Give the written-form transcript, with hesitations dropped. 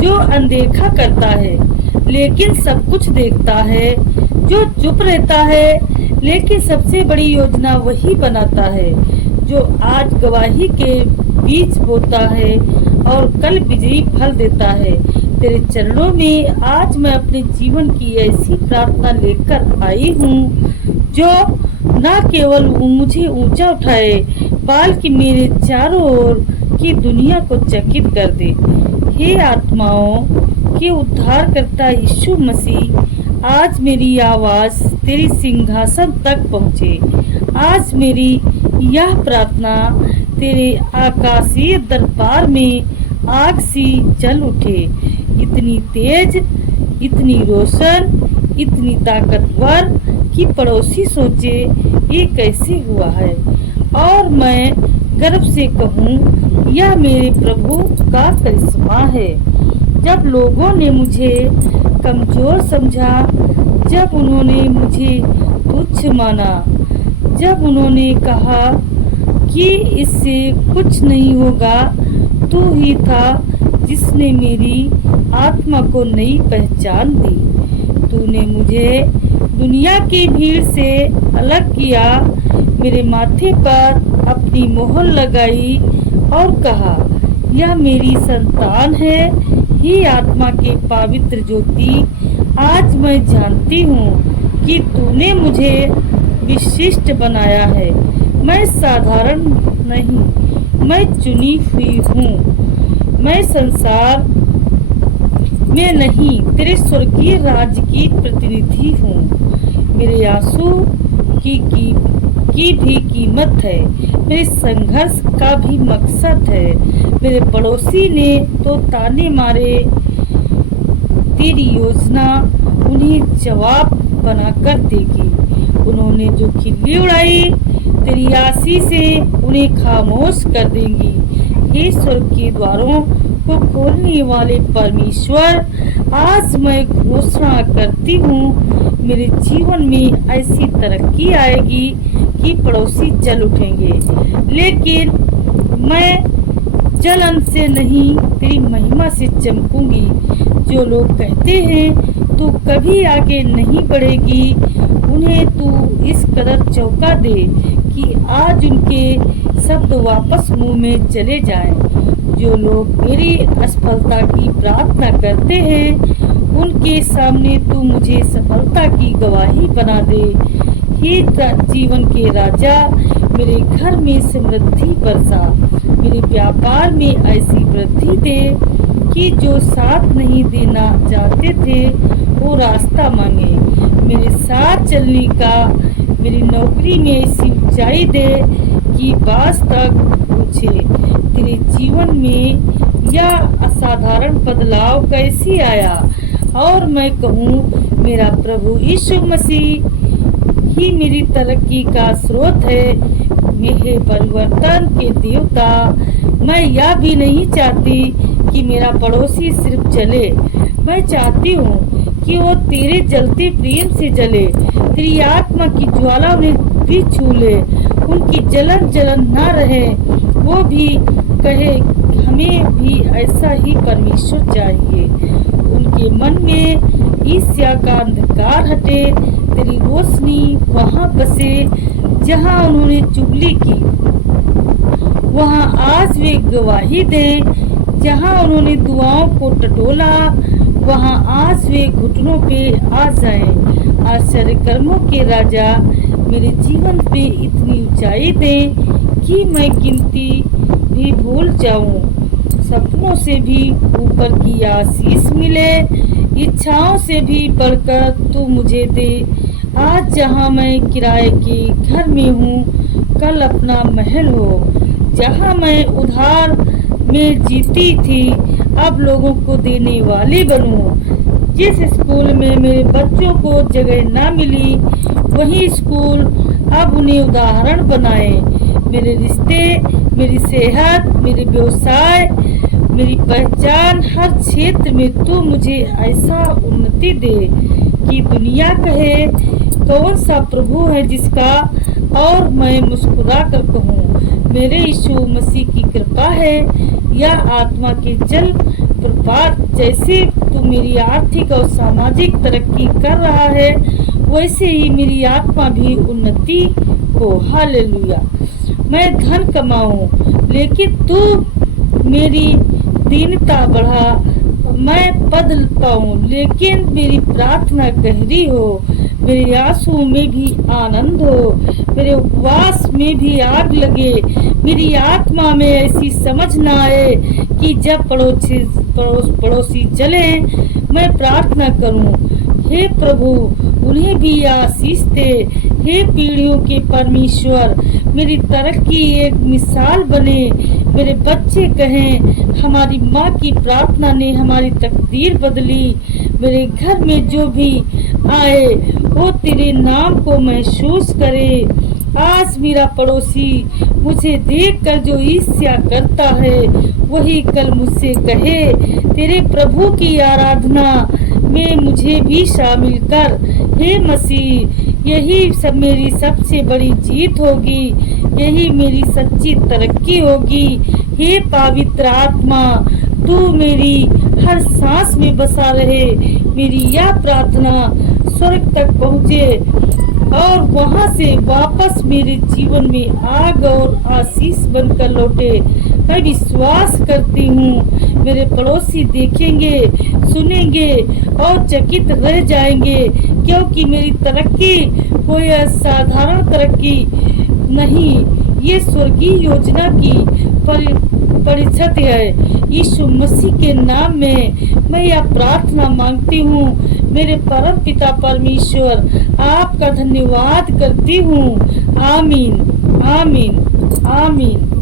जो अनदेखा करता है लेकिन सब कुछ देखता है, जो चुप रहता है लेकिन सबसे बड़ी योजना वही बनाता है, जो आज गवाही के बीज बोता है और कल विजयी फल देता है। तेरे चरणों में आज मैं अपने जीवन की ऐसी प्रार्थना लेकर आई हूँ जो न केवल मुझे ऊंचा उठाए बल्कि मेरे चारों ओर की दुनिया को चकित कर दे। हे आत्माओं के उद्धारकर्ता यीशु मसीह, आज मेरी आवाज तेरी सिंहासन तक पहुँचे। आज मेरी यह प्रार्थना तेरे आकाशीय दरबार में आग सी जल उठे, इतनी तेज, इतनी रोशन, इतनी ताकतवर कि पड़ोसी सोचे ये कैसे हुआ है, और मैं गर्व से कहूँ यह मेरे प्रभु का करिश्मा है। जब लोगों ने मुझे कमजोर समझा, जब उन्होंने मुझे तुच्छ माना, जब उन्होंने कहा कि इससे कुछ नहीं होगा, तू ही था जिसने मेरी आत्मा को नई पहचान दी। तूने मुझे दुनिया की भीड़ से अलग किया, मेरे माथे पर अपनी मोहर लगाई और कहा यह मेरी संतान है। ही आत्मा के पवित्र ज्योति, आज मैं जानती हूँ कि तूने मुझे विशिष्ट बनाया है। मैं साधारण नहीं, मैं चुनी हुई हूँ। मैं संसार में नहीं, तेरे स्वर्गीय राज्य की प्रतिनिधि हूँ। मेरे आंसू की भी कीमत है, मेरे संघर्ष का भी मकसद है। मेरे पड़ोसी ने तो ताने मारे, तेरी योजना उन्हें जवाब बनाकर देगी। उन्होंने जो खिल्ली उड़ाई, तेरी आशीष से उन्हें खामोश कर देंगी। हे स्वर्ग के द्वारों को खोलने वाले परमेश्वर, आज मैं घोषणा करती हूँ मेरे जीवन में ऐसी तरक्की आएगी कि पड़ोसी चल उठेंगे, लेकिन मैं जलन से नहीं, तेरी महिमा से चमकूंगी। जो लोग कहते हैं तू कभी आगे नहीं बढ़ेगी, उन्हें तू इस कदर चौंका दे कि आज उनके शब्द वापस मुंह में चले जाएं। जो लोग मेरी असफलता की प्रार्थना करते हैं, उनके सामने तू मुझे सफलता की गवाही बना दे। हे जीवन के राजा, मेरे घर में समृद्धि बरसा, मेरे व्यापार में ऐसी वृद्धि दे कि जो साथ नहीं देना चाहते थे वो रास्ता मांगे। मेरे साथ चलने का, मेरी नौकरी में ऐसी ऊंचाई दे कि बास तक पूछे। तेरे जीवन में यह असाधारण बदलाव कैसे आया, और मैं कहूँ मेरा प्रभु यीशु मसीह ही मेरी तरक्की का स्रोत है। मेरे परिवर्तन के देवता, मैं यह भी नहीं चाहती कि मेरा पड़ोसी सिर्फ जले, मैं चाहती हूँ कि वो तेरे जलते प्रेम से जले। तेरी आत्मा की ज्वाला उन्हें भी छू ले, उनकी जलन ना रहे, वो भी कहे हमें भी ऐसा ही परमेश्वर चाहिए। उनके मन में ईर्ष्या का अंधकार हटे, तेरी रोशनी वहाँ बसे जहाँ उन्होंने चुगली की, वहाँ आज वे गवाही दें। जहाँ उन्होंने दुआओं को टटोला, वहाँ आज वे घुटनों पे आ जाएं। आश्चर्य कर्मों के राजा, मेरे जीवन पे इतनी ऊंचाई दें कि मैं गिनती भी भूल जाऊं। सपनों से भी ऊपर की आशीष मिले, इच्छाओं से भी बढ़कर तू मुझे दे। आज जहाँ मैं किराए के घर में हूँ, कल अपना महल हो। जहाँ मैं उधार में जीती थी, अब लोगों को देने वाली बनूं। जिस स्कूल में मेरे बच्चों को जगह ना मिली, वही स्कूल अब उन्हें उदाहरण बनाए। मेरे रिश्ते, मेरी सेहत, मेरे व्यवसाय, मेरी पहचान, हर क्षेत्र में तू मुझे ऐसा उन्नति दे कि दुनिया कहे कौन सा प्रभु है जिसका, और मैं मुस्कुरा कर कहूँ मेरे यीशु मसीह की कृपा है। या आत्मा के जल प्रपात। जैसे तू मेरी आर्थिक और सामाजिक तरक्की कर रहा है, वैसे ही मेरी आत्मा भी उन्नति हो। हालेलुया। मैं धन कमाऊं, लेकिन तू मेरी दीनता बढ़ा। मैं पद पाऊं, लेकिन मेरी प्रार्थना गहरी हो। मेरे आंसू में भी आनंद हो, मेरे उपवास में भी आग लगे। मेरी आत्मा में ऐसी समझ न आए कि जब पड़ोसी चले, मैं प्रार्थना करूं। हे प्रभु, उन्हें भी आशीष दे। हे पीढ़ियों के परमेश्वर, मेरी तरक्की एक मिसाल बने। मेरे बच्चे कहें, हमारी माँ की प्रार्थना ने हमारी तकदीर बदली। मेरे घर में जो भी आए, वो तेरे नाम को महसूस करे। आज मेरा पड़ोसी मुझे देखकर जो ईर्ष्या करता है, वही कल मुझसे कहे, तेरे प्रभु की आराधना में मुझे भी शामिल कर। हे मसीह, यही सब मेरी सबसे बड़ी जीत होगी, यही मेरी सच्ची तरक्की होगी। हे पवित्र आत्मा, तू मेरी हर सांस में बसा रहे। मेरी यह प्रार्थना स्वर्ग तक पहुँचे और वहां से वापस मेरे जीवन में आग और आशीष बनकर लौटे। मैं विश्वास करती हूँ, मेरे पड़ोसी देखेंगे, सुनेंगे और चकित रह जाएंगे, क्योंकि मेरी तरक्की कोई असाधारण तरक्की नहीं, ये स्वर्गीय योजना की परिषद है। यीशु मसीह के नाम में मैं यह प्रार्थना मांगती हूँ। मेरे परम पिता परमेश्वर, आपका धन्यवाद करती हूँ। आमीन, आमीन, आमीन।